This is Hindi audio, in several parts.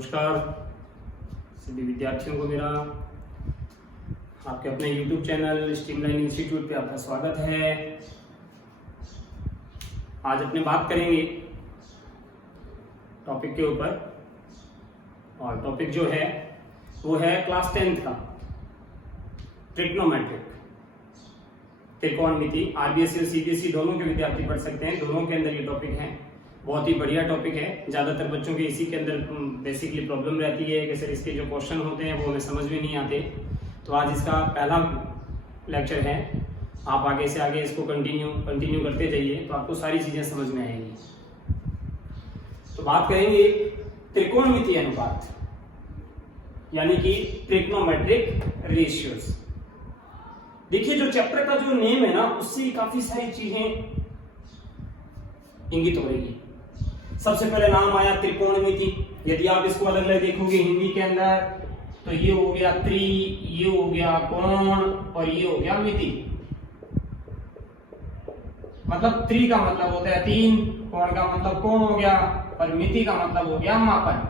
नमस्कार सभी विद्यार्थियों को मेरा आपके अपने YouTube चैनल स्ट्रीमलाइन इंस्टीट्यूट पे आपका स्वागत है। आज अपने बात करेंगे टॉपिक के ऊपर, और टॉपिक जो है वो है क्लास 10th का ट्रिग्नोमेट्रिक, त्रिकोणमिति। आरबीएससी और सीबीएसई दोनों के विद्यार्थी पढ़ सकते हैं, दोनों के अंदर ये टॉपिक है। बहुत ही बढ़िया टॉपिक है। ज़्यादातर बच्चों के इसी के अंदर बेसिकली प्रॉब्लम रहती है कि सर इसके जो क्वेश्चन होते हैं वो हमें समझ में नहीं आते। तो आज इसका पहला लेक्चर है, आप आगे से आगे इसको कंटिन्यू करते जाइए तो आपको सारी चीज़ें समझ में आएंगी। तो बात करेंगे त्रिकोणमिति अनुपात, यानी कि ट्रिग्नोमेट्रिक रेशियोज। देखिए, जो चैप्टर का जो नेम है ना, उससे काफी सारी चीजें इंगित हो रही है। सबसे पहले नाम आया त्रिकोणमिति। यदि आप इसको अलग अलग देखोगे हिंदी के अंदर, तो ये हो गया त्रि, ये हो गया कोण और ये हो गया मिति। मतलब त्रि का मतलब होता है 3, कोण का मतलब कोण हो गया, और मिति का मतलब हो गया मापन।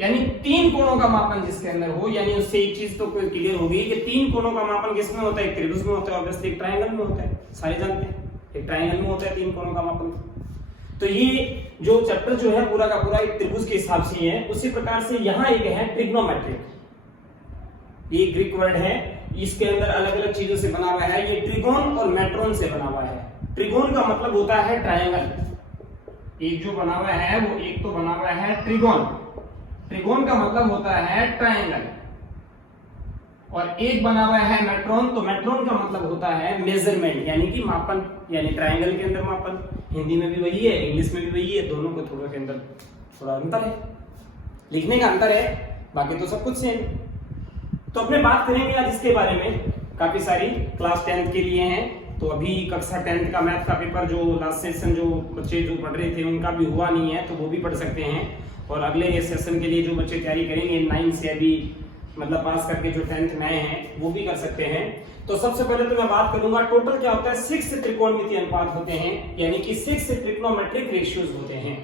यानी 3 कोणों का मापन जिसके अंदर हो, यानी उससे एक चीज तो कोई क्लियर होगी कि 3 कोणों का मापन किसमें होता है? एक त्रिभुज में होता है, ऑब्वियसली एक ट्रायंगल में होता है, सारे जानते हैं एक ट्रायंगल में होता है 3 कोणों का मापन। तो ये जो चैप्टर जो है पूरा का पूरा एक त्रिभुज के हिसाब से है। उसी प्रकार से यहाँ एक है ट्रिग्नोमेट्रिक, ये ग्रीक वर्ड है, इसके अंदर अलग अलग चीजों से बना हुआ है। ये ट्रिगोन और मेट्रोन से बना हुआ है। ट्रिगोन का मतलब होता है ट्रायंगल। एक जो बना हुआ है वो एक तो बना हुआ है ट्रिगोन। ट्रिगोन का मतलब होता है ट्रायंगल, और एक बना हुआ है मेट्रोन। तो मेट्रोन का मतलब होता है मेजरमेंट, यानी कि मापन, यानी ट्रायंगल के अंदर मापन। हिंदी में भी वही है, इंग्लिश में भी वही है, दोनों को थोड़ा के अंदर थोड़ा अंतर है, लिखने का अंतर है, बाकी तो सब कुछ सेम। तो अपने बात करेंगे आज इसके बारे में। काफी सारी क्लास 10th के लिए हैं। तो अभी कक्षा 10th का मैथ का पेपर जो लास्ट सेशन जो बच्चे जो पढ़ रहे थे उनका भी हुआ नहीं है, तो वो भी पढ़ सकते हैं। और अगले सेशन के लिए जो बच्चे तैयारी करेंगे 9 से अभी मतलब पास करके जो 10th में आए हैं वो भी कर सकते हैं। तो सबसे पहले तो मैं बात करूंगा टोटल क्या होता है। 6 त्रिकोणमिति अनुपात होते हैं, यानी कि 6 ट्रिग्नोमेट्रिक रेशियोज होते हैं।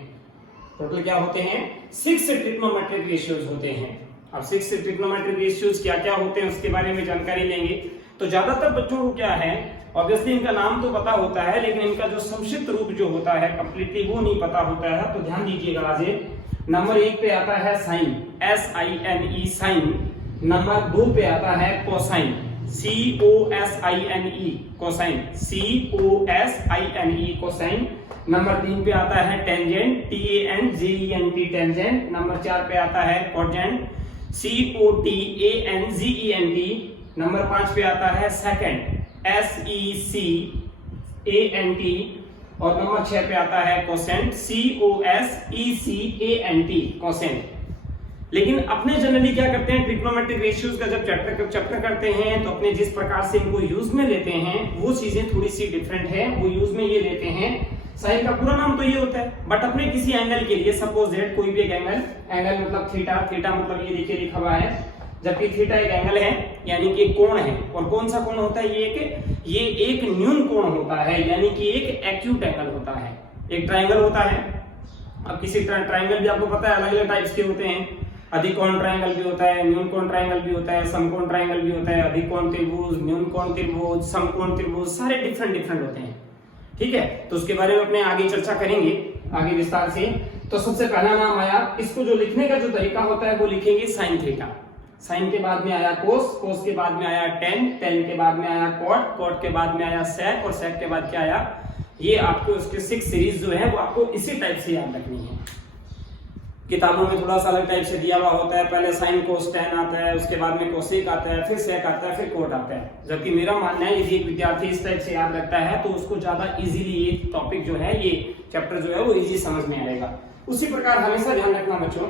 टोटल क्या होते हैं? 6 ट्रिग्नोमेट्रिक रेशियोज होते हैं। अब 6 ट्रिग्नोमेट्रिक रेशियोज क्या क्या होते हैं उसके बारे में जानकारी लेंगे। तो ज्यादातर बच्चों को क्या है, ऑब्वियसली इनका नाम तो पता होता है, लेकिन इनका जो संक्षिप्त रूप जो होता है कंप्लीटली वो नहीं पता होता है। तो ध्यान दीजिएगा। आज नंबर 1 पे आता है साइन, SINE साइन। नंबर 2 पे आता है cosine, COSINE cosine, COSINE cosine. Number 3 पे आता है टेंजेंट, TANGENT टेंजेंट। नंबर 4 पे आता है कोटेंट, COTANGENT। नंबर 5 पे आता है सेकंड, SECANT। और नंबर 6 पे आता है कोसेंट, COSECANT कोसेंट। लेकिन अपने जनरली क्या करते हैं, ट्रिग्नोमेट्रिक रेशियोज का जब चैप्टर करते हैं तो अपने जिस प्रकार से इनको यूज में लेते हैं वो चीजें थोड़ी सी डिफरेंट है। वो यूज में ये लेते हैं, साइन का पूरा नाम तो ये होता है, बट अपने किसी एंगल के लिए सपोज दैट कोई भी एक एंगल मतलब थीटा मतलब ये देखिए लिखा हुआ है, जबकि थीटा एक एंगल है, यानी कि कोण है। और कौन सा कोण होता है? ये एक न्यून कोण होता है, यानी कि एक एक्यूट एंगल होता है। एक ट्रायंगल होता है। अब किसी ट्रायंगल भी आपको पता है अलग अलग टाइप्स के होते हैं। अधिक कोण ट्रायंगल भी होता है, न्यून कोण ट्रायंगल भी होता है, समकोण ट्रायंगल भी होता है, अधिक कोण त्रिभुज, न्यून कोण त्रिभुज, समकोण त्रिभुज, सारे डिफरेंट होते हैं। ठीक है, तो उसके बारे में अपने आगे चर्चा करेंगे आगे विस्तार से। तो सबसे पहला नाम आया, इसको जो लिखने का जो तरीका होता है वो लिखेंगे साइन थीटा। साइन के बाद में आया कोस, कोस के बाद में आया टेन, टेन के बाद में आया कॉट, कॉट के बाद में आया सेक, और सेक के बाद क्या आया? ये आपको उसके 6 सीरीज जो है वो आपको इसी टाइप से याद रखनी है। किताबों में थोड़ा सा अलग टाइप से दिया हुआ होता है, पहले साइन कोस टेन आता है, उसके बाद में कोसेक आता है, फिर सेक आता है, फिर कोट आता है। जबकि मेरा मानना है यदि एक विद्यार्थी इस टाइप से याद रखता है तो उसको ज्यादा इजीली ये टॉपिक जो है, ये चैप्टर जो है वो इजी समझ में आएगा। उसी प्रकार हमेशा ध्यान रखना बच्चों,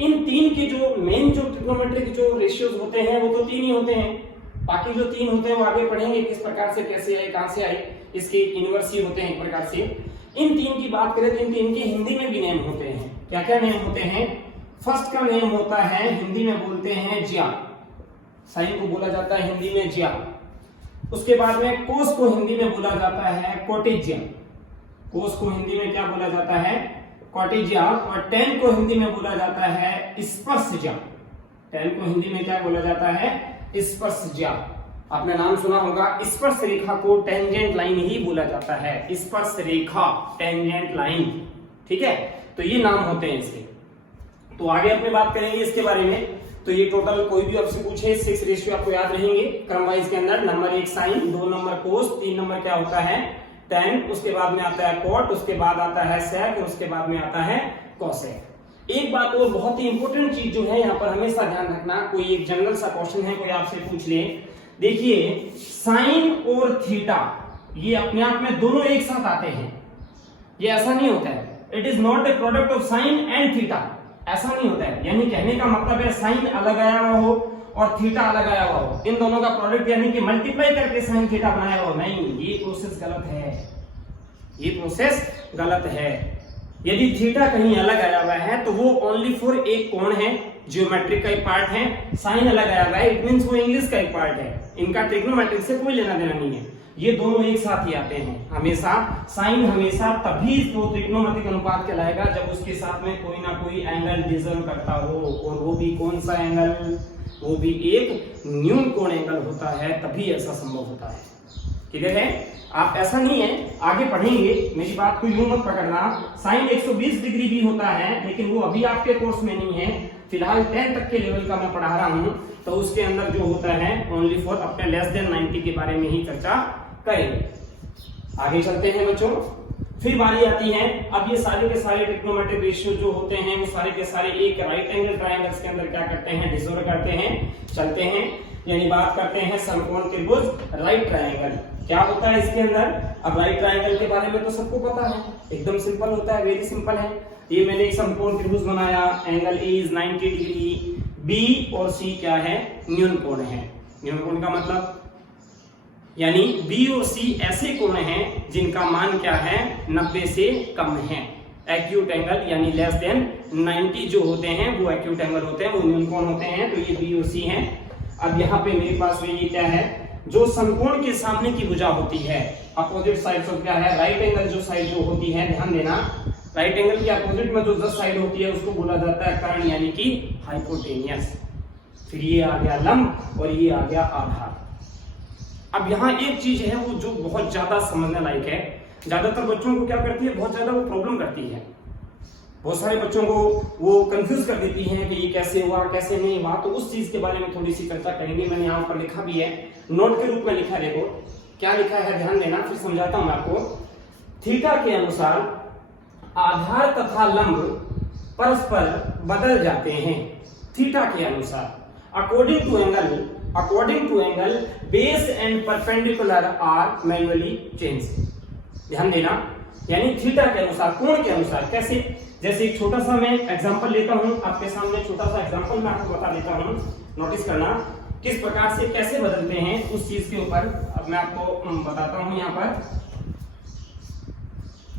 इन 3 के जो मेन जो ट्रिग्नोमेट्रिक जो रेशियोज होते हैं वो तो 3 ही होते हैं। बाकी जो 3 होते हैं वो आगे पढ़ेंगे किस प्रकार से, कैसे आए, कहां से आए, इसके इनवर्स ही होते हैं एक प्रकार से। इन 3 की बात करें तो इन 3 के हिंदी में भी नेम होते हैं। क्या क्या नेम होते हैं? फर्स्ट का नेम होता है, हिंदी में बोलते हैं ज्या। साइन को बोला जाता है हिंदी में ज्या। उसके बाद में कोस को हिंदी में बोला जाता है कोटिज्या। कोस को हिंदी में क्या बोला जाता है? कॉटेजिया, और tan को हिंदी में बोला जाता है स्पर्शज्या। tan को हिंदी में क्या बोला जाता है? स्पर्शज्या। आपने नाम सुना होगा, स्पर्श रेखा को टेंजेंट लाइन ही बोला जाता है, स्पर्श रेखा, टेंजेंट लाइन, ठीक है। तो ये नाम होते हैं इसके। तो आगे अपने बात करेंगे इसके बारे में। तो ये टोटल कोई भी आपसे पूछे 6 रेशियो आपको याद रहेंगे क्रम वाइज के अंदर। नंबर 1 साइन, 2 नंबर कोस, 3 नंबर क्या होता है? tan, उसके बाद में आता है कॉट, उसके बाद आता है सेक, और उसके बाद में आता है कॉसेक। एक बात और बहुत ही इंपॉर्टेंट चीज जो है यहाँ पर हमेशा ध्यान रखना, कोई एक जनरल सा क्वेश्चन है, कोई आपसे पूछ ले, देखिए साइन और थीटा ये अपने आप में दोनों एक साथ आते हैं, ये ऐसा नहीं होता है। It is not a product of sine and theta, ऐसा नहीं होता है। यानी कहने का मतलब है साइन अलग आया हुआ हो और थीटा अलग आया हुआ हो, इन दोनों का प्रोडक्ट यानी कि मल्टीप्लाई करके साइन थीटा बनाया हो, नहीं, ये प्रोसेस गलत है, ये प्रोसेस गलत है। यदि थीटा कहीं अलग आया हुआ है तो वो ओनली फॉर एक कोण है, ज्योमेट्रिक का एक पार्ट है। साइन अलग आया हुआ है, इट मींस वो इंग्लिश का एक पार्ट है, इनका ट्रिग्नोमेट्रिक से कोई लेना देना नहीं है। ये दोनों एक साथ ही आते हैं हमेशा। साइन हमेशा तभी वो त्रिकोणमितिक अनुपात कहलाएगा जब उसके साथ में कोई ना कोई एंगल डिजर्व करता हो, और वो भी कौन सा एंगल? वो भी एक न्यून कोण एंगल होता है, तभी ऐसा संभव होता है। क्लियर है? आप ऐसा नहीं है, आगे पढ़ेंगे, मेरी बात को यूं मत पकड़ना। साइन 120 डिग्री भी होता है, लेकिन वो अभी आपके कोर्स में नहीं है, फिलहाल 10 तक के लेवल का मैं पढ़ा रहा हूं, तो उसके अंदर जो होता है ओनली फॉर अपने लेस देन 90 के बारे में ही चर्चा करेंगे। आगे चलते हैं बच्चों। फिर बारी आती है, अब ये सारे के सारे ट्रिग्नोमेट्रिक रेशियो जो होते हैं वो सारे के सारे एक राइट एंगल ट्रायंगल्स के अंदर क्या करते हैं? डिसऑर्डर करते हैं, चलते हैं। यानी बात करते हैं समकोण त्रिभुज, राइट ट्रायंगल क्या होता है इसके अंदर। अब राइट ट्रायंगल के बारे में तो सबको पता है, एकदम सिंपल होता है, वेरी सिंपल है। ये मैंने एक समकोण त्रिभुज बनाया, angle A is 90 degree, B और सी क्या है? न्यून कोण है। न्यून कोण का मतलब यानी बी और सी ऐसे कोण हैं जिनका मान क्या है? 90 से कम है। एक्यूट एंगल यानी लेस देन 90 जो होते हैं वो एक्यूट एंगल होते हैं, वो न्यून कोण होते हैं। तो ये बी और सी हैं। अब यहाँ पे मेरे पास में ये क्या है? जो समकोण के सामने की भुजा होती है, अपोजिट साइड ऑफ क्या है? राइट एंगल जो साइड जो होती है, ध्यान देना, राइट एंगल के अपोजिट में जो 10 साइड होती है उसको बोला जाता है कर्ण यानी कि हाइपोटेनियस। फिर ये आ गया लंब और ये आ गया आधार। अब यहाँ एक चीज है वो जो बहुत ज्यादा समझने लायक है, ज्यादातर बच्चों को क्या करती है? बहुत ज्यादा वो प्रॉब्लम करती है, बहुत सारे बच्चों को वो कंफ्यूज कर देती है कि ये कैसे हुआ कैसे नहीं हुआ। तो उस चीज के बारे में थोड़ी सी चर्चा करेंगे। मैंने यहाँ पर लिखा भी है, नोट के रूप में लिखा है, देखो क्या लिखा है, ध्यान देना, फिर समझाता हूं आपको। थीटा के अनुसार आधार तथा लंब परस्पर बदल जाते हैं। थीटा के अनुसार according to angle base and perpendicular are manually change. ध्यान देना, यानी थीटा के अनुसार, कोण के अनुसार। कैसे? जैसे एक छोटा सा मैं एग्जांपल लेता हूं आपके सामने, छोटा सा एग्जांपल मैं आपको बता देता हूं, नोटिस करना किस प्रकार से कैसे बदलते हैं उस चीज के ऊपर। अब मैं आपको बताता हूं यहाँ पर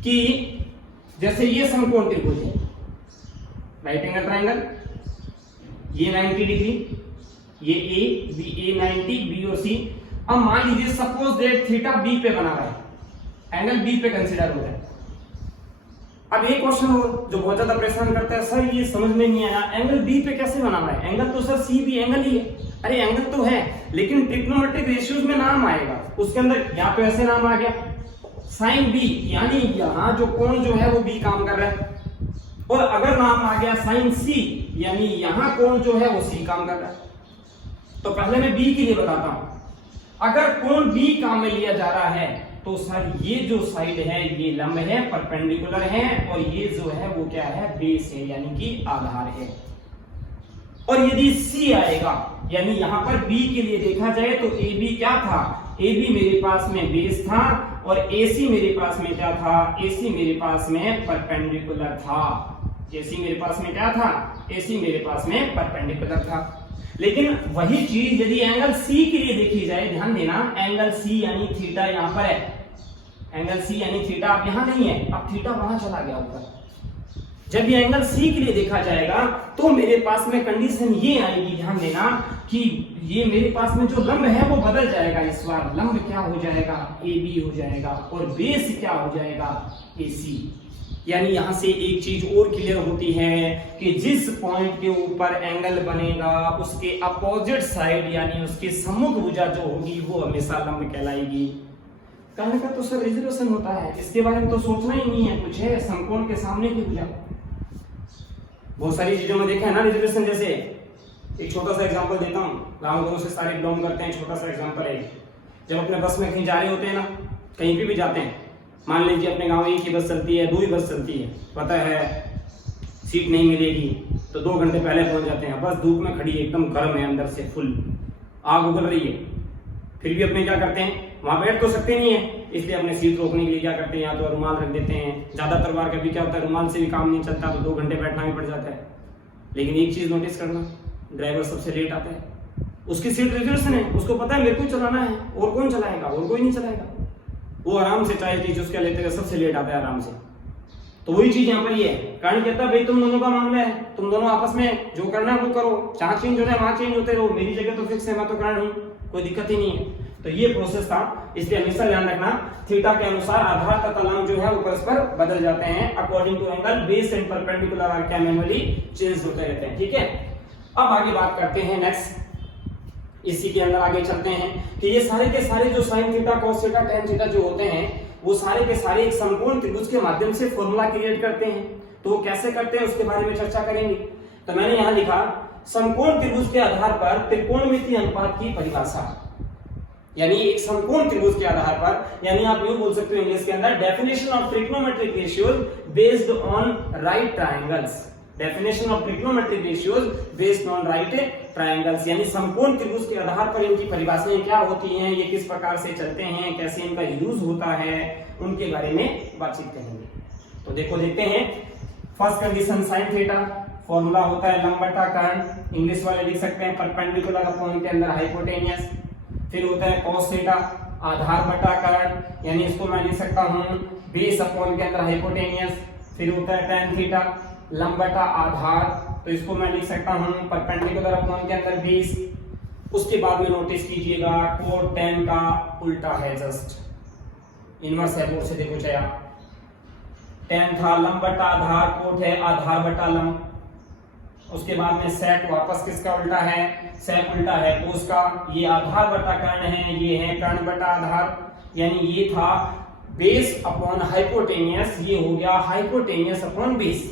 कि जैसे ये समकोण त्रिभुज है, राइट एंगल ट्रायंगल, ये 90 डिग्री, ये ए बी, ए 90, बी और सी। अब मान लीजिए सपोज दैट थीटा बी पे बना रहा है, एंगल बी पे कंसीडर हो रहा है। अब एक क्वेश्चन हो जो बहुत ज्यादा परेशान करता है, सर ये समझ में नहीं आया, एंगल बी पे कैसे बना रहा है? एंगल तो सर सी भी एंगल ही है। अरे एंगल तो है, लेकिन ट्रिग्नोमेट्रिक रेशियोज में नाम आएगा, उसके अंदर यहाँ पे ऐसे नाम आ गया साइन बी, यानी यहाँ जो कोण जो है वो बी काम कर रहा है। और अगर नाम आ गया साइन सी, यानी यहाँ कोण जो है वो सी काम कर रहा है। तो पहले मैं बी के लिए बताता हूं, अगर कोण बी काम में लिया जा रहा है तो सर ये जो साइड है ये लंब है, परपेंडिकुलर है, और ये जो है वो क्या है? बेस है, यानी कि आधार है। और यदि सी आएगा, यानी यहां पर बी के लिए देखा जाए तो ए बी क्या था? ए बी मेरे पास में बेस था, और ए सी मेरे पास में क्या था? ए सी मेरे पास में परपेंडिकुलर था। ए सी मेरे पास में क्या था? ए सी मेरे पास में परपेंडिकुलर था। लेकिन वही चीज यदि एंगल सी के लिए देखी जाए, ध्यान देना, एंगल सी यानी थीटा यहां पर है, एंगल सी यानी थीटा अब यहां नहीं है, अब थीटा वहां चला गया ऊपर। जब ये एंगल सी के लिए देखा जाएगा तो मेरे पास में कंडीशन ये आएगी, ध्यान देना, कि ये मेरे पास में जो लंब है वो बदल जाएगा। इस बार लंब क्या हो जाएगा? ए बी हो जाएगा, और बेस क्या हो जाएगा? ए सी। यानी यहां से एक चीज और क्लियर होती है कि जिस पॉइंट के ऊपर एंगल बनेगा उसके अपोजिट साइड यानी उसके सम्मुख भुजा जो होगी वो हमेशा लंब कहलाएगी। कहने का तो सर रिजर्वेशन होता है, इसके बारे में तो सोचना ही नहीं है, कुछ है समकोण के सामने की भुजा। बहुत सारी चीजों में देखा है ना रिजर्वेशन। जैसे एक छोटा सा एग्जांपल देता हूँ, गाँव घरों से सारे बिलोंग करते हैं। छोटा सा एग्जांपल है, जब अपने बस में कहीं जा रहे होते हैं ना, कहीं पे भी जाते हैं, मान लीजिए अपने गांव एक ही बस चलती है, 2 ही बस चलती है, पता है सीट नहीं मिलेगी तो 2 घंटे पहले पहुंच जाते हैं। बस धूप में खड़ी है, एकदम गर्म है, अंदर से फुल आग उगल रही है, फिर भी अपने क्या करते हैं, वहां बैठ तो सकते नहीं है, इसलिए अपने सीट रोकने के लिए क्या करते हैं, या तो रुमाल रख देते हैं। ज्यादातर बार कभी क्या होता है, रुमाल से भी काम नहीं चलता तो 2 घंटे बैठना भी पड़ जाता है। लेकिन एक चीज नोटिस करना, ड्राइवर सबसे लेट आता है, उसकी सीट रिजर्वेशन है, उसको पता है मेरे को चलाना है, और कौन चलाएगा, और कोई नहीं चलाएगा। वो आराम से चाय की चुस्कियां लेते हुए सबसे लेट आता है आराम से। तो वही चीज यहाँ पर ये है, कारण कहता है भाई तुम दोनों का मामला है, तुम दोनों आपस में जो करना है वो करो, जहां चेंज होना है वहां चेंज होते रहो, मेरी जगह तो फिक्स है, मैं तो खड़ा हूं, कोई दिक्कत ही नहीं है। तो ये प्रोसेस था, इसलिए हमेशा ध्यान रखना थीटा के अनुसार आधार तथा लंब जो है वो परस्पर बदल जाते हैं according to angle, base and perpendicular are क्या मैनुअली चेंज होते रहते हैं। ठीक है, अब आगे बात करते हैं नेक्स्ट, इसी के अंदर आगे चलते हैं कि ये सारे के सारे जो sine theta, cos theta, tan theta जो होते हैं वो सारे के सारे एक समकोण त्रिभुज के माध्यम से फॉर्मूला क्रिएट करते हैं। तो वो कैसे करते हैं उसके बारे में चर्चा करेंगे। तो मैंने यहां लिखा समकोण त्रिभुज के आधार पर त्रिकोणमितीय अनुपात की परिभाषा, यानी एक समकोण त्रिभुज के आधार पर, यानी आप यूं बोल सकते हो इंग्लिश के अंदर definition of trigonometric ratios based on right triangles. Definition of trigonometric ratios based on right triangles, यानी समकोण त्रिभुज के आधार पर इनकी परिभाषाएं क्या होती हैं, ये किस प्रकार से चलते हैं, कैसे इनका यूज होता है, उनके बारे में बातचीत करेंगे। तो देखो देखते हैं। First condition sine theta, formula होता है लंब बटा कर्ण, इंग्लिश वाले लिख सकते हैं परपेंडिकुलर अपॉन के अंदर हाइपोटेनियस। फिर होता है कॉस थीटा, आधार बटा कर्ण, यानी इसको मैं लिख सकता हूं बेस अपॉन के अंदर हाइपोटेनियस। फिर होता है tan थीटा, लंब बटा आधार, तो इसको मैं लिख सकता हूं परपेंडिकुलर अपॉन के अंदर बेस। उसके बाद में नोटिस कीजिएगा कोट tan का उल्टा है, जस्ट इनवर्स है, बोर्ड से देखो चाहे आप। tan था लंब बटा आधार, कोट है आधार बटा लंब। उसके बाद में सेक वापस किसका उल्टा है, सेक उल्टा है कोस का। ये आधार बटा कर्ण है, ये है कर्ण बटा आधार, यानी ये था बेस अपॉन हाइपोटेनियस, ये हो गया हाइपोटेनियस अपॉन बेस।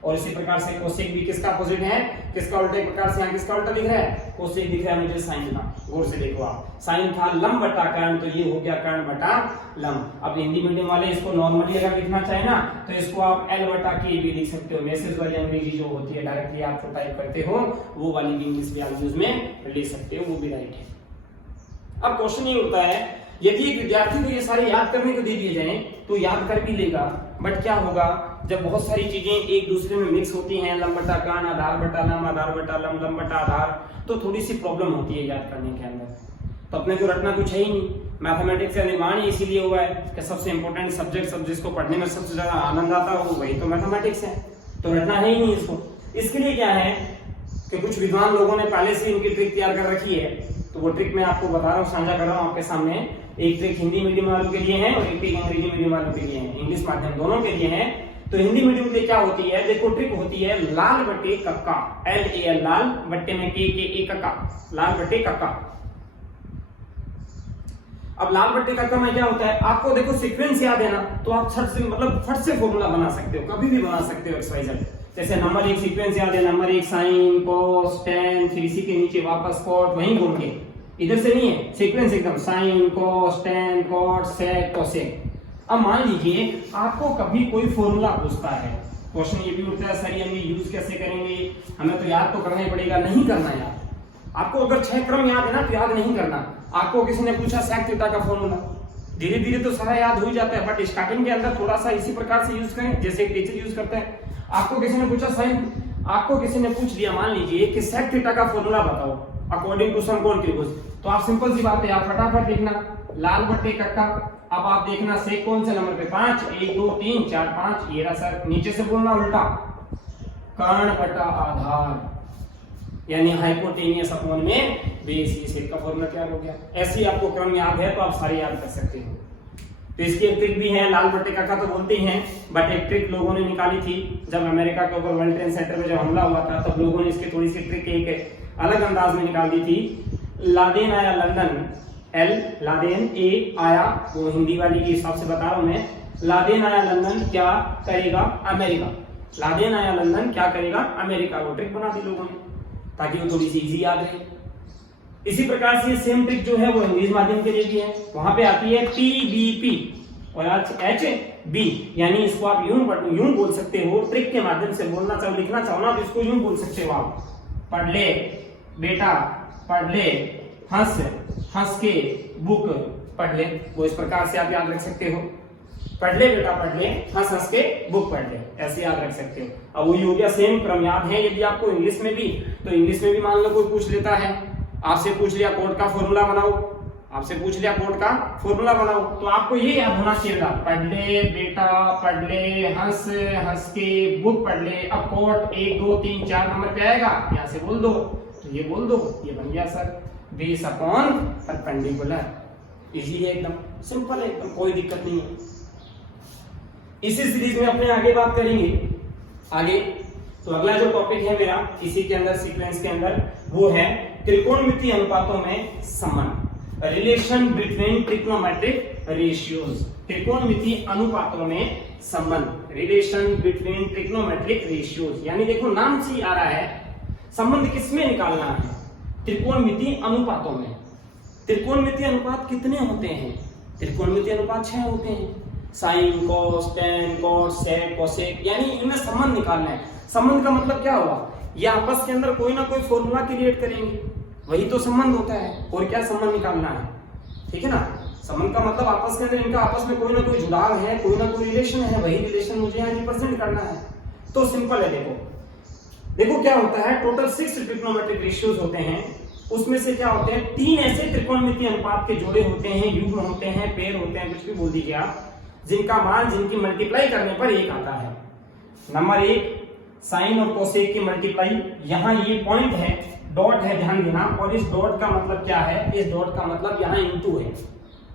और इसी प्रकार से कोसेक भी किसका अपोजिट है, किसका उल्टा, एक प्रकार से यहाँ किसका उल्टा दिख रहा है, कोसेक दिख रहा है मुझे साइन का। गौर से देखो आप, साइन था लंब बटा कर्ण, तो ये हो गया कर्ण बटा लंब। अब हिंदी मीडियम वाले इसको नॉर्मली अगर लिखना चाहे ना तो इसको आप एल बटा के भी लिख सकते हो। मैसेज वाली अंग्रेजी जो होती है डायरेक्टली आप जो टाइप करते हो वो वाली भी इंग्लिश भी आप यूज में ले सकते हो, वो भी राइट है। अब क्वेश्चन ये होता है, यदि एक विद्यार्थी को ये सारे याद करने को दे दिए जाएं तो याद कर भी लेगा, बट क्या होगा जब बहुत सारी चीजें एक दूसरे में मिक्स होती हैं, लंब बटा कर्ण, आधार बटा लंब, आधार बटा लंब, लंब बटा आधार, तो थोड़ी सी प्रॉब्लम होती है याद करने के अंदर। तो अपने को रटना कुछ है ही नहीं, मैथमेटिक्स का निर्माण ही इसीलिए हुआ है कि सबसे इंपॉर्टेंट सब्जेक्ट जिसको पढ़ने में सबसे ज्यादा आनंद आता हो वही तो मैथमेटिक्स है, तो रटना है ही नहीं इसको। इसके लिए क्या है कि कुछ विद्वान लोगों ने पहले से इनकी ट्रिक तैयार कर रखी है, तो वो ट्रिक मैं आपको बता रहा हूँ, साझा कर रहा हूँ आपके सामने। एक ट्रिक हिंदी मीडियम वालों के लिए है और एक ट्रिक अंग्रेजी मीडियम वालों के लिए है, इंग्लिश माध्यम दोनों के लिए है। तो हिंदी मीडियम के क्या होती है, देखो ट्रिक होती है लाल बटे कक्का, LAL लाल बट्टे में के कक्का, लाल बटे कक्का। अब लाल बट्टे कक्का में क्या होता है, आपको देखो सीक्वेंस याद है ना, तो आप छट से मतलब फट से फॉर्मूला बना सकते हो, कभी भी बना सकते हो XYZ। जैसे नंबर 1 सीक्वेंस याद है, नंबर 1 साइन कॉस टेन, फिर इसी के नीचे वापस कॉट, वहीं घूम के, इधर से नहीं है, सीक्वेंस एकदम sine cos tan cot sec cosec. अब मान लीजिए आपको कभी कोई फॉर्मूला पूछता है, क्वेश्चन ये भी उठता है सर हम यूज कैसे करेंगे, हमें तो याद तो करना ही पड़ेगा, नहीं करना याद। आपको अगर 6 क्रम याद है ना तो याद नहीं करना। आपको किसी ने पूछा सेक थीटा का फॉर्मूला, धीरे धीरे तो सारा याद हो ही जाता है, बट स्टार्टिंग के अंदर थोड़ा सा इसी प्रकार से यूज करें जैसे एक टीचर यूज करते हैं। आपको किसी ने पूछा साइन, आपको किसी ने पूछ दिया मान लीजिए कि सेक थीटा का फॉर्मूला बताओ अकॉर्डिंग टू समकोण त्रिभुज, तो आप सिंपल सी बात है आप फटाफट लिखना लाल बट्टे कक्का। अब आप देखना सेक कौन से नंबर पे, 5, 1 2 3 4 5, ये रहा सर, नीचे से बोलना उल्टा कर्ण बटा आधार, यानी हाइपोटेनियस अपॉन में बेस, ये सेक का फॉर्मूला तैयार हो गया। ऐसे ही आपको क्रम याद है तो आप सारे याद कर सकते हो। तो इसकी एक ट्रिक भी है, लाल बट्टे का तो बोलते ही हैं, बट एक ट्रिक लोगों ने निकाली थी जब अमेरिका के ऊपर वर्ल्ड ट्रेड सेंटर में जब हमला हुआ था, तब लोगों ने इसकी थोड़ी सी ट्रिक एक अलग अंदाज में निकाल दी थी। लादेन आया लंदन, एल लादेन, ए आया, वो हिंदी वाली के हिसाब से बता रहा हूं मैं, लादेन आया लंदन क्या करेगा अमेरिका, लादेन आया लंदन क्या करेगा अमेरिका, वो ट्रिक बना दी लोगों ने ताकि वो थोड़ी सी इजी याद रहे। इसी प्रकार से सेम ट्रिक जो है वो इंग्लिश माध्यम के लिए भी है, वहां पे आती है PBP और HB, यानी इसको आप यूं बोल सकते हो, ट्रिक के माध्यम से बोलना चाहो लिखना चाहो ना तो इसको यूं बोल सकते हो आप, पढ़ ले बेटा पढ़ ले, हंस हंस के बुक पढ़ ले, वो इस प्रकार से आप याद रख सकते हो, पढ़ ले बेटा पढ़ ले, हंस हंस के बुक पढ़ ले, ऐसे याद रख सकते हो। अब वही हो गया, सेम क्रम याद है यदि आपको इंग्लिश में भी, तो इंग्लिश में भी मान लो कोई पूछ लेता है, आपसे पूछ लिया कोड का फॉर्मूला बनाओ, आपसे पूछ लिया कोड का फॉर्मूला बनाओ, तो आपको ये याद होना चाहिए, पढ़ ले बेटा पढ़ ले, हंस हंस के बुक पढ़ ले। अब कोड 1 2 3 4 नंबर पे आएगा, यहाँ से बोल दो, तो ये बोल दो, ये बन गया sir base upon perpendicular. Easy है एकदम, सिंपल है एकदम, कोई दिक्कत नहीं है। इसी सीरीज में अपने आगे बात करेंगे आगे। तो अगला जो टॉपिक है मेरा इसी के अंदर सीक्वेंस के अंदर, वो है त्रिकोणमितीय अनुपातों में संबंध, रिलेशन बिटवीन ट्रिग्नोमेट्रिक रेशियोज, त्रिकोणमितीय अनुपातों में संबंध, रिलेशन बिटवीन ट्रिग्नोमेट्रिक रेशियोज। यानी देखो नाम से ही आ रहा है, संबंध किसमें निकालना है, त्रिकोणमितीय अनुपातों में। त्रिकोणमितीय अनुपात कितने होते हैं, त्रिकोणमितीय अनुपात 6 होते हैं, sine cos tan cos sec cosec, यानी इनमें संबंध निकालना है। संबंध का मतलब क्या हुआ, ये आपस के अंदर कोई ना कोई फॉर्मूला क्रिएट करेंगे, वही तो संबंध होता है। और क्या संबंध निकालना है, ठीक है ना, संबंध का मतलब आपस के अंदर इनका आपस में कोई ना कोई जुड़ाव है, कोई ना कोई रिलेशन है, वही रिलेशन मुझे यहाँ रिप्रेजेंट करना है। तो सिंपल है, देखो क्या होता है, टोटल 6 ट्रिग्नोमेट्रिक रेशियोज होते हैं, उसमें से क्या होते हैं 3 ऐसे त्रिकोणमितीय अनुपात के जोड़े होते हैं, युग्म होते हैं, पेयर होते हैं, कुछ भी बोल दीजिए आप, जिनका मान जिनकी मल्टीप्लाई करने पर 1 आता है। नंबर 1 साइन और कोसेक की मल्टीप्लाई, यहाँ ये पॉइंट है, डॉट है, ध्यान देना, और इस डॉट का मतलब क्या है, इस डॉट का मतलब यहाँ इनटू है,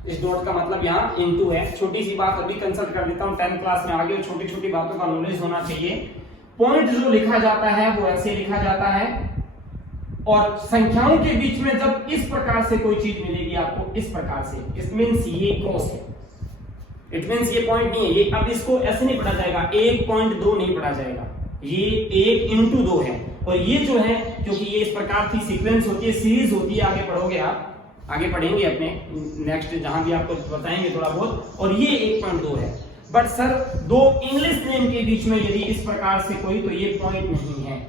इस डॉट का मतलब यहाँ इनटू है। छोटी सी बात अभी कंसल्ट कर लेता हूँ, 10th क्लास में आगे छोटी छोटी बातों का नॉलेज होना चाहिए। पॉइंट जो लिखा जाता है वो ऐसे लिखा जाता है, और संख्याओं के बीच में जब इस प्रकार से कोई चीज मिलेगी आपको, इस प्रकार से, इट मींस ये क्रॉस है, इट मींस ये पॉइंट नहीं है, ये अब इसको ऐसे नहीं पढ़ा जाएगा, 1.2 नहीं पढ़ा जाएगा, ये 1/2 है। और ये जो है, क्योंकि ये इस प्रकार की सीक्वेंस होती है, सीरीज होती है, आगे पढ़ोगे आप, आगे पढ़ेंगे अपने नेक्स्ट जहां भी आपको बताएंगे थोड़ा बहुत, और ये 1.2 है। बट सर 2 इंग्लिश नेम के बीच में यदि इस प्रकार से कोई, तो ये पॉइंट नहीं है।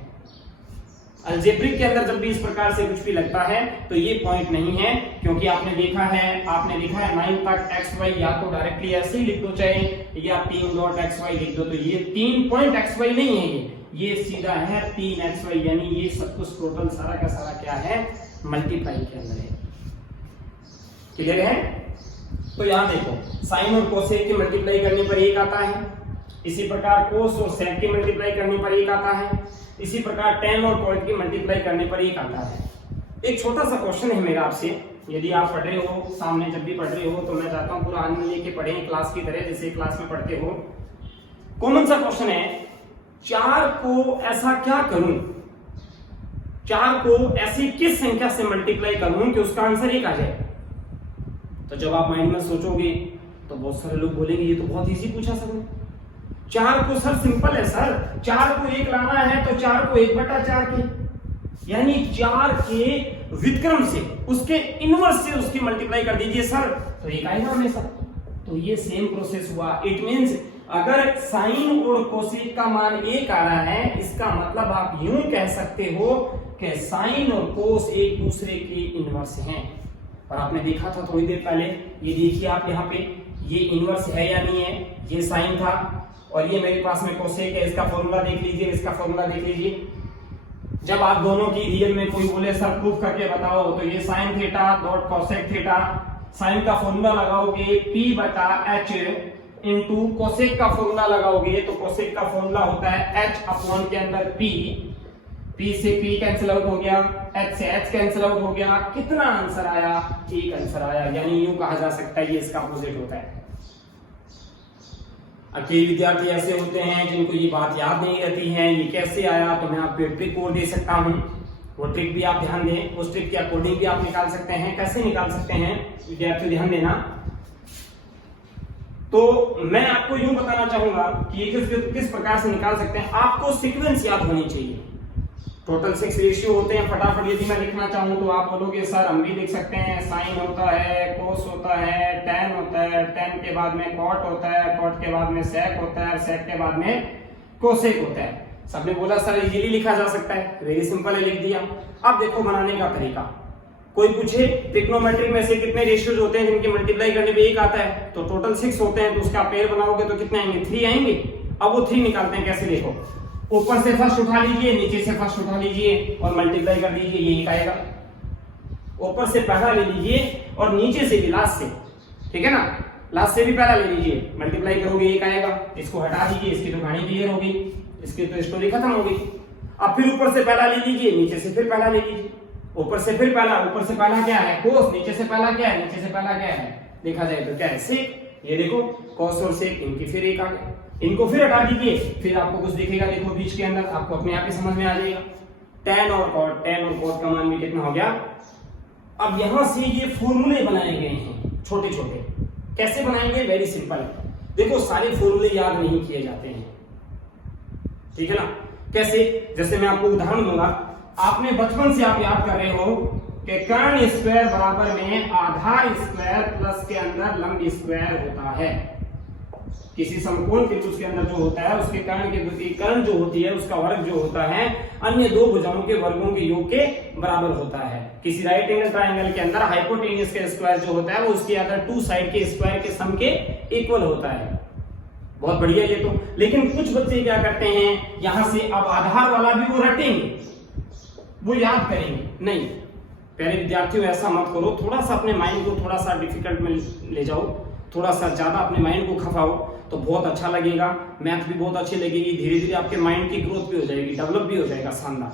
अलजेब्रिक के अंदर जब भी इस प्रकार से कुछ भी लगता है तो ये पॉइंट नहीं है, क्योंकि आपने देखा है 9 तक xy या तो डायरेक्टली ऐसे ही लिख दो चाहे, या 3.xy लिख दो, तो ये 3 पॉइंट xy नहीं है, ये सीधा है 3xy, यानी ये सब कुछ टोटल सारा का सारा क्या है, मल्टीप्लाई के अंदर है। क्लियर है? तो यहां देखो, साइन और कोसेक की मल्टीप्लाई करने पर 1 आता है, इसी प्रकार कोस और सेक की मल्टीप्लाई करने पर 1 आता है, इसी प्रकार टेन और कॉट की मल्टीप्लाई करने पर 1 आता है। एक छोटा सा क्वेश्चन है मेरा आपसे, यदि आप पढ़ रहे हो, सामने जब भी पढ़ रहे हो, तो मैं चाहता हूं पूरा आनंद लेके पढ़ें क्लास की तरह, जैसे क्लास में पढ़ते हो। कॉमन सा क्वेश्चन है, 4 को ऐसा क्या करूं, 4 को ऐसी किस संख्या से मल्टीप्लाई करूं कि उसका आंसर 1 आ जाए। तो जब आप माइंड में सोचोगे तो बहुत सारे लोग बोलेंगे ये तो बहुत इजी पूछा सर, 4 को सर सिंपल है सर, 4 को 1 लाना है तो 4 को 1/4 के, यानी 4 के व्युत्क्रम से, उसके इनवर्स से उसकी मल्टीप्लाई कर दीजिए सर, तो 1 आएगा हमेशा। तो ये सेम प्रोसेस हुआ। इट मींस अगर साइन और कोसेक का मान 1 आ रहा है, इसका मतलब आप यूं कह सकते हो कि साइन और कोस एक दूसरे के इनवर्स हैं। और आपने देखा था थोड़ी देर पहले, ये देखिए आप यहाँ पे, ये इनवर्स है या नहीं है, ये साइन था और ये मेरे पास में कोसेक है, इसका फॉर्मूला देख लीजिए, इसका फॉर्मूला देख लीजिए। जब आप दोनों की रियल में कोई बोले सर प्रूफ करके बताओ, तो ये sine theta dot cosec theta, sine का फॉर्मूला लगाओगे p/h इंटू कोसेक का फॉर्मूला लगाओगे, तो कोसेक का फॉर्मूला होता है h अपॉन के अंदर p, p से p कैंसिल आउट हो गया, h से h कैंसिल आउट हो गया, कितना आंसर आया, 1 आंसर आया। यानी यूं कहा जा सकता है ये इसका अपोजिट होता है। कई विद्यार्थी ऐसे होते हैं जिनको ये बात याद नहीं रहती है, ये कैसे आया, तो मैं आपको एक ट्रिक और दे सकता हूँ, वो ट्रिक भी आप ध्यान दें, उस ट्रिक के अकॉर्डिंग भी आप निकाल सकते हैं। कैसे निकाल सकते हैं विद्यार्थी ध्यान देना। तो मैं आपको यूं बताना चाहूंगा कि ये किस प्रकार से निकाल सकते हैं। आपको सीक्वेंस याद होनी चाहिए। टोटल 6 रेशियो होते हैं। फटाफट यदि मैं लिखना चाहूं तो आप बोलोगे सर हम भी लिख सकते हैं, साइन होता है, कोस होता है, टैन होता है, टैन के बाद में कॉट होता है, कॉट के बाद में सेक होता है, सेक के बाद में कोसेक होता है। सबने बोला सर इजीली लिखा जा सकता है, वेरी सिंपल है, लिख दिया। अब देखो बनाने का तरीका। कोई पूछे ट्रिग्नोमेट्रिक में से कितने रेशियोज होते हैं जिनकी मल्टीप्लाई करने पे एक आता है, तो टोटल 6 होते हैं, तो उसका पेयर बनाओगे तो कितने आएंगे, 3 आएंगे। अब वो 3 निकालते हैं, कैसे देखो, ऊपर से फर्स्ट उठा लीजिए, नीचे से फर्स्ट उठा लीजिए और मल्टीप्लाई कर दीजिए, ये एक आएगा। ऊपर से पहला ले लीजिए और नीचे से भी लास्ट से, ठीक है ना, लास्ट से भी पहला ले लीजिए, मल्टीप्लाई करोगे एक आएगा। इसको हटा दीजिए, इसकी तो कहानी क्लियर होगी, इसकी तो स्टोरी खत्म हो गई। अब फिर ऊपर से पहला ले लीजिए, नीचे से फिर पहला ले लीजिए, ऊपर से फिर पहला, ऊपर से पहला क्या है, कोस, नीचे से पहला क्या है, नीचे से पहला क्या है, देखा जाए तो क्या है, सेक। ये देखो कोस और सेक, इनकी फिर एक आ गया, इनको फिर हटा दीजिए, फिर आपको कुछ दिखेगा, देखो बीच के अंदर, आपको अपने आप ही समझ में आ जाएगा। टैन और कॉट, टैन और कॉट का मान भी कितना हो गया। अब यहां से ये फॉर्मूले बनाए गए हैं छोटे छोटे। कैसे बनाएंगे, वेरी सिंपल। देखो सारे फॉर्मूले याद नहीं किए जाते हैं, ठीक है ना। कैसे, जैसे मैं आपको उदाहरण दूंगा। आपने बचपन से आप याद कर रहे हो कि कर्ण स्क्वायर बराबर में आधार स्क्वायर प्लस के अंदर लंब स्क्वायर होता है। किसी समकोण के उसके अंदर जो होता है उसके कर्ण जो होती है उसका वर्ग जो होता है अन्य दो भुजाओं के वर्गों के योग के बराबर होता है। किसी राइट एंगल ट्रायंगल के अंदर हाइपोटेन्यूज का स्क्वायर जो होता है वो उसके अदर 2 साइड के स्क्वायर के सम के इक्वल होता है। बहुत बढ़िया ये तो। लेकिन कुछ बच्चे क्या करते हैं, यहां से अब आधार वाला भी वो रटेंगे, वो याद करेंगे नहीं। पहले विद्यार्थियों ऐसा मत करो, थोड़ा सा अपने माइंड को थोड़ा सा डिफिकल्ट में ले जाओ, थोड़ा सा ज्यादा अपने माइंड को खपाओ तो बहुत अच्छा लगेगा, मैथ भी बहुत अच्छी लगेगी, धीरे धीरे आपके माइंड की ग्रोथ भी हो जाएगी, डेवलप भी हो जाएगा, शानदार।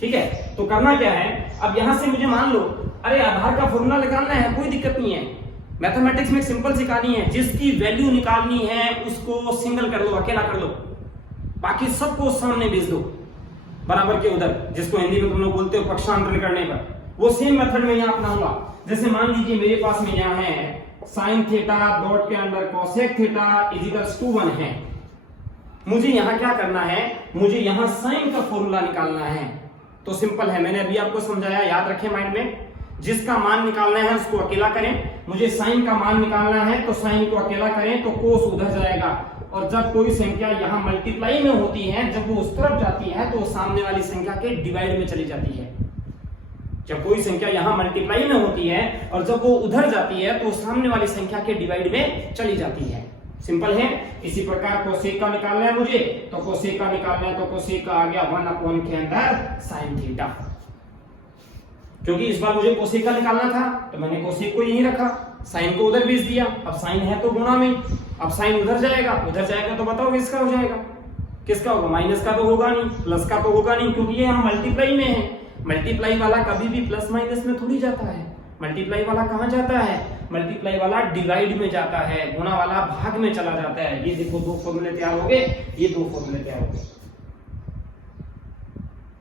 ठीक है, तो करना क्या है, अब यहां से मुझे मान लो अरे आधार का फॉर्मूला निकालना है, कोई दिक्कत नहीं है, मैथमेटिक्स में सिंपल सिखानी है, जिसकी वैल्यू निकालनी है उसको सिंगल कर लो, अकेला कर लो, बाकी सबको सामने भेज दो बराबर के उधर, जिसको हिंदी में तुम लोग बोलते हो पक्षांतरण करने पर। वो सेम मेथड में यहाँ अपनाऊंगा। जैसे मान लीजिए मेरे पास में यहाँ है साइन थीटा डॉट के अंदर कोसेक थीटा इक्वल्स टू 1 है। मुझे यहाँ क्या करना है, मुझे यहाँ साइन का फॉर्मूला निकालना है। तो सिंपल है, मैंने अभी आपको समझाया, याद रखें माइंड में, जिसका मान निकालना है उसको अकेला करें। मुझे साइन का मान निकालना है तो साइन को अकेला करें तो कोस उधर जाएगा, और जब कोई संख्या यहाँ मल्टीप्लाई में होती है, जब वो उस तरफ जाती है तो सामने वाली संख्या के डिवाइड में चली जाती है। जब कोई संख्या यहाँ मल्टीप्लाई में होती है और जब वो उधर जाती है तो सामने वाली संख्या के डिवाइड में चली जाती है। सिंपल है। इसी प्रकार कोसेक का निकालना है मुझे, तो कोसेक का निकालना है तो कोसेक का आ गया 1/1 के अंदर साइन थीटा। क्योंकि इस बार मुझे कोसेक का निकालना था तो मैंने कोसेक को यहीं रखा, साइन को उधर भेज दिया। अब साइन है तो गुणा में, अब साइन उधर जाएगा तो बताओ किसका हो जाएगा, किसका होगा, माइनस का तो होगा नहीं, प्लस का तो होगा नहीं, क्योंकि ये हम मल्टीप्लाई में है। मल्टीप्लाई वाला कभी भी प्लस माइनस में थोड़ी जाता है, मल्टीप्लाई वाला कहां जाता है, मल्टीप्लाई वाला डिवाइड में जाता है, गुणा वाला भाग में चला जाता है। ये देखो 2 फॉर्मूले तैयार हो गए, ये 2 फॉर्मूले तैयार हो गए।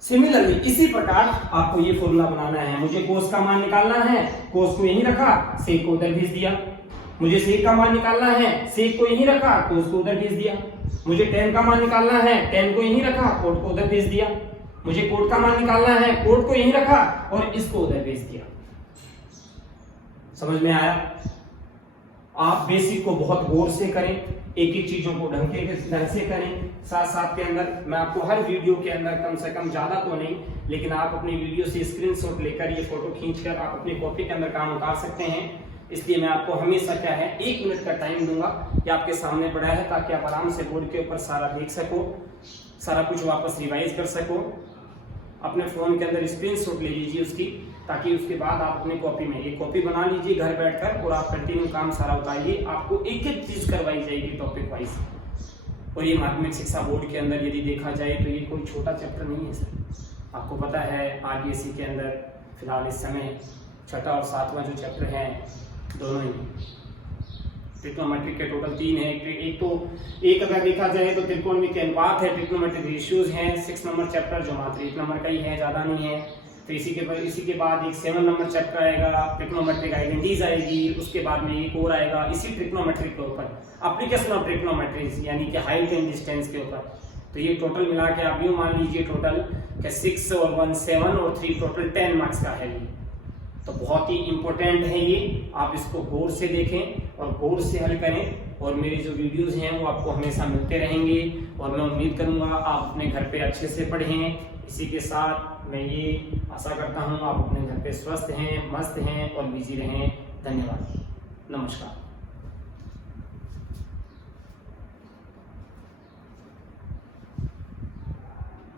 सिमिलरली इसी प्रकार आपको ये फॉर्मूला बनाना है। मुझे कोस का मान निकालना है, कोस को यहीं रखा, सेक को उधर भेज दिया। मुझे सेक का मान निकालना है, सेक को यहीं रखा, कोस को उधर भेज दिया। मुझे टेन का मान निकालना है, टेन को यहीं रखा, कोट को उधर भेज दिया। मुझे कोट का मान निकालना है, कोट को यहीं रखा और इसको उधर भेज दिया। समझ में आया? आप बेसिक को बहुत गौर से करें, एक एक चीजों को ढंग से करें। साथ साथ के अंदर मैं आपको हर वीडियो के अंदर कम से कम, ज्यादा तो नहीं, लेकिन आप अपनी वीडियो से स्क्रीनशॉट लेकर ये फोटो खींचकर आप अपनी कॉपी के अंदर काम उतार सकते हैं। इसलिए मैं आपको हमेशा क्या है 1 मिनट का टाइम दूंगा, ये आपके सामने पड़ा है, ताकि आप आराम से बोर्ड के ऊपर सारा देख सको, सारा कुछ वापस रिवाइज कर सको। अपने फोन के अंदर स्क्रीनशॉट ले लीजिए उसकी, ताकि उसके बाद आप अपनी कॉपी में एक कॉपी बना लीजिए घर बैठकर, और आप कंटिन्यू काम सारा उतारिए। आपको एक एक चीज करवाई जाएगी टॉपिक वाइज। और ये माध्यमिक शिक्षा बोर्ड के अंदर यदि देखा जाए तो ये कोई छोटा चैप्टर नहीं है सर। आपको पता है आरबीएसई के अंदर फिलहाल इस समय 6वां और 7वां जो चैप्टर है दोनों ही ट्रिग्नोमेट्रिक के टोटल 3 है। एक अगर देखा जाए तो त्रिकोणमिति अनुपात है, ट्रिग्नोमेट्रिक रेशियोज हैं, 6 नंबर चैप्टर जो मात्र 1 नंबर का ही है, ज्यादा नहीं है। तो इसी के बाद एक 7 नंबर चैप्टर आएगा, ट्रिग्नोमेट्रिक आइडेंटिटीज आएगी। उसके बाद में एक और आएगा इसी ट्रिग्नोमेट्रिक के ऊपर, एप्लीकेशन ऑफ ट्रिग्नोमेट्री यानी कि हाइट एंड डिस्टेंस के ऊपर। तो ये टोटल मिला के आप यूँ मान लीजिए टोटल 6 और 1 7 और 3 टोटल 10 मार्क्स का है ये। तो बहुत ही इम्पोर्टेंट है ये, आप इसको गौर से देखें और गौर से हल करें। और मेरे जो वीडियोस हैं वो आपको हमेशा मिलते रहेंगे और मैं उम्मीद करूंगा आप अपने घर पे अच्छे से पढ़ें। इसी के साथ मैं ये आशा करता हूँ आप अपने घर पे स्वस्थ हैं, मस्त हैं और बिजी रहें। धन्यवाद, नमस्कार।